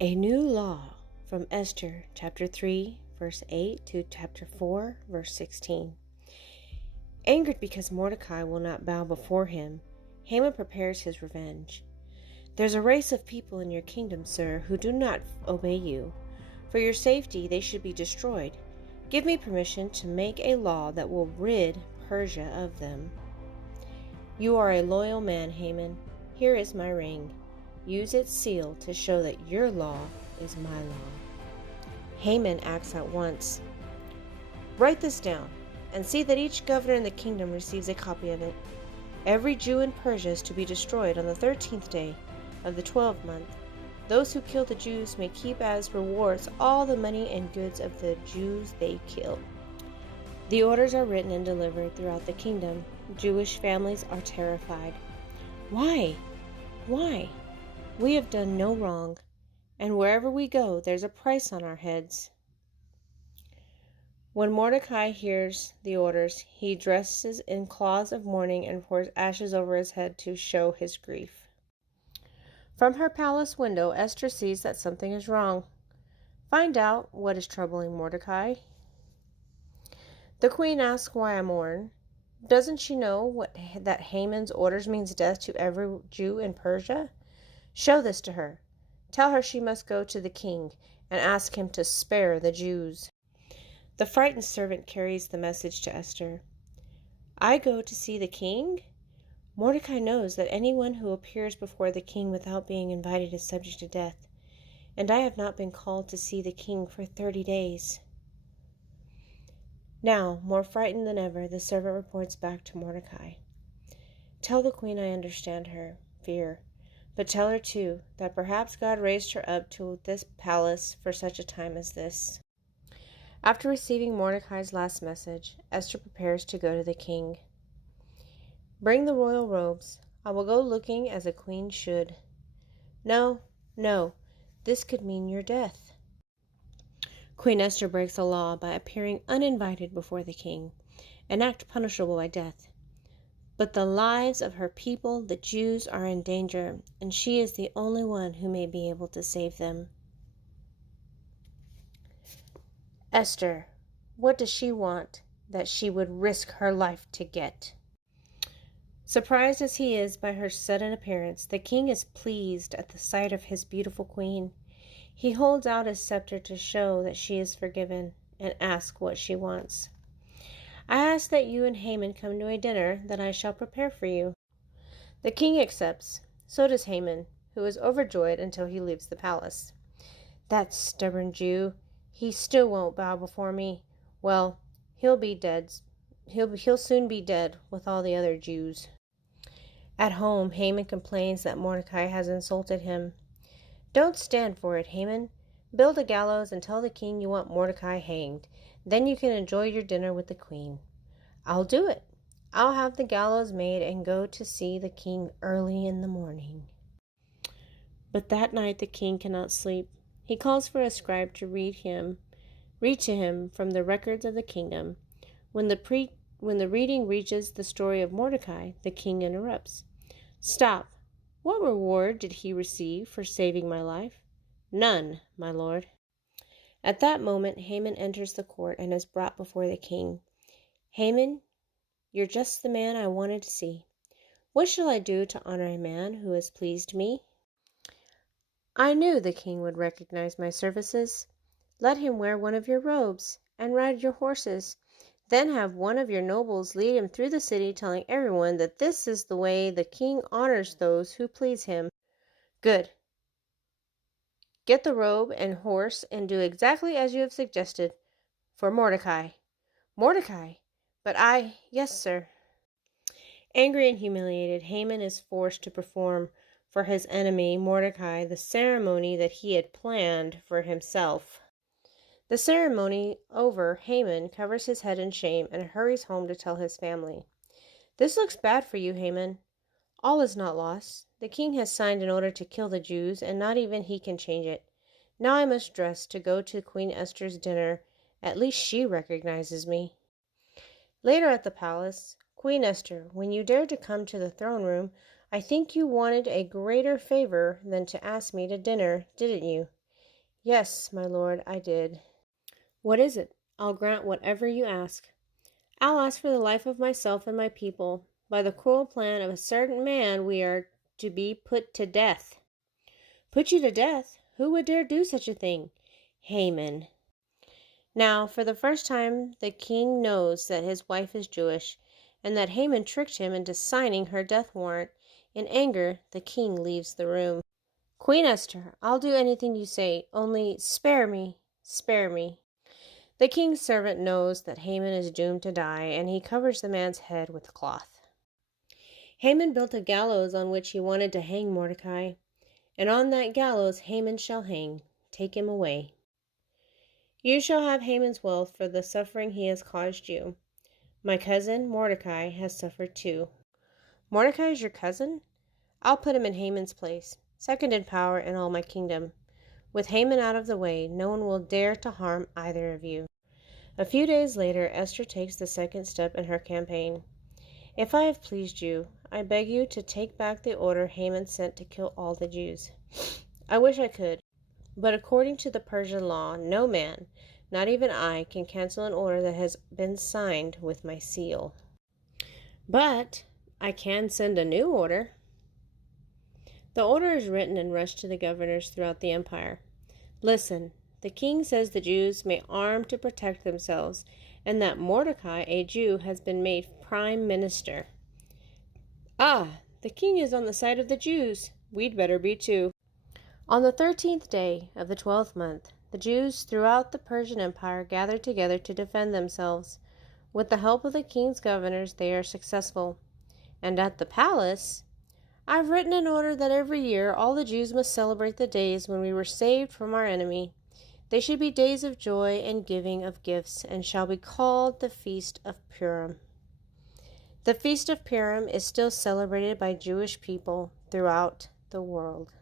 A new law from Esther chapter 3 verse 8 to chapter 4 verse 16. Angered because Mordecai will not bow before him, Haman prepares his revenge. There's a race of people in your kingdom, sir, who do not obey you. For your safety they should be destroyed. Give me permission to make a law that will rid Persia of them. You are a loyal man, Haman. Here is my ring. Use its seal to show that your law is my law. Haman acts at once. Write this down, and see that each governor in the kingdom receives a copy of it. Every Jew in Persia is to be destroyed on the 13th day of the 12th month. Those who kill the Jews may keep as rewards all the money and goods of the Jews they kill. The orders are written and delivered throughout the kingdom. Jewish families are terrified. Why? Why? We have done no wrong, and wherever we go, there's a price on our heads. When Mordecai hears the orders, he dresses in cloths of mourning and pours ashes over his head to show his grief. From her palace window, Esther sees that something is wrong. Find out what is troubling Mordecai. The queen asks why I mourn. Doesn't she know that Haman's orders means death to every Jew in Persia? Show this to her. Tell her she must go to the king and ask him to spare the Jews. The frightened servant carries the message to Esther. I go to see the king? Mordecai knows that anyone who appears before the king without being invited is subject to death, and I have not been called to see the king for 30 days. Now, more frightened than ever, the servant reports back to Mordecai. Tell the queen I understand her fear, but tell her, too, that perhaps God raised her up to this palace for such a time as this. After receiving Mordecai's last message, Esther prepares to go to the king. Bring the royal robes. I will go looking as a queen should. No, this could mean your death. Queen Esther breaks the law by appearing uninvited before the king, an act punishable by death. But the lives of her people, the Jews, are in danger, and she is the only one who may be able to save them. Esther, what does she want that she would risk her life to get? Surprised as he is by her sudden appearance, the king is pleased at the sight of his beautiful queen. He holds out his scepter to show that she is forgiven and asks what she wants. I ask that you and Haman come to a dinner that I shall prepare for you. The king accepts. So does Haman, who is overjoyed until he leaves the palace. That stubborn Jew, he still won't bow before me. Well, he'll be dead. He'll soon be dead with all the other Jews. At home, Haman complains that Mordecai has insulted him. Don't stand for it, Haman. Build a gallows and tell the king you want Mordecai hanged. Then you can enjoy your dinner with the queen. I'll do it. I'll have the gallows made and go to see the king early in the morning. But that night the king cannot sleep. He calls for a scribe to read to him from the records of the kingdom. When the reading reaches the story of Mordecai, the king interrupts. Stop. What reward did he receive for saving my life? None, my lord. At that moment, Haman enters the court and is brought before the king. Haman, you're just the man I wanted to see. What shall I do to honor a man who has pleased me? I knew the king would recognize my services. Let him wear one of your robes and ride your horses. Then have one of your nobles lead him through the city, telling everyone that this is the way the king honors those who please him. Good. Get the robe and horse and do exactly as you have suggested. For Mordecai. Mordecai! But yes, sir. Angry and humiliated, Haman is forced to perform for his enemy, Mordecai, the ceremony that he had planned for himself. The ceremony over, Haman covers his head in shame and hurries home to tell his family. This looks bad for you, Haman. All is not lost. The king has signed an order to kill the Jews, and not even he can change it. Now I must dress to go to Queen Esther's dinner. At least she recognizes me. Later at the palace, Queen Esther, when you dared to come to the throne room, I think you wanted a greater favor than to ask me to dinner, didn't you? Yes, my lord, I did. What is it? I'll grant whatever you ask. I'll ask for the life of myself and my people. By the cruel plan of a certain man, we are to be put to death. Put you to death? Who would dare do such a thing? Haman. Now, for the first time, the king knows that his wife is Jewish, and that Haman tricked him into signing her death warrant. In anger, the king leaves the room. Queen Esther, I'll do anything you say, only spare me, spare me. The king's servant knows that Haman is doomed to die, and he covers the man's head with cloth. Haman built a gallows on which he wanted to hang Mordecai, and on that gallows Haman shall hang. Take him away. You shall have Haman's wealth for the suffering he has caused you. My cousin, Mordecai, has suffered too. Mordecai is your cousin? I'll put him in Haman's place, second in power in all my kingdom. With Haman out of the way, no one will dare to harm either of you. A few days later, Esther takes the second step in her campaign. If I have pleased you, I beg you to take back the order Haman sent to kill all the Jews. I wish I could, but according to the Persian law, no man, not even I, can cancel an order that has been signed with my seal. But I can send a new order. The order is written and rushed to the governors throughout the empire. Listen, the king says the Jews may arm to protect themselves, and that Mordecai, a Jew, has been made prime minister. Ah, the king is on the side of the Jews. We'd better be too. On the 13th day of the 12th month, the Jews throughout the Persian Empire gathered together to defend themselves. With the help of the king's governors, they are successful. And at the palace, I've written an order that every year all the Jews must celebrate the days when we were saved from our enemy. They should be days of joy and giving of gifts, and shall be called the Feast of Purim. The Feast of Purim is still celebrated by Jewish people throughout the world.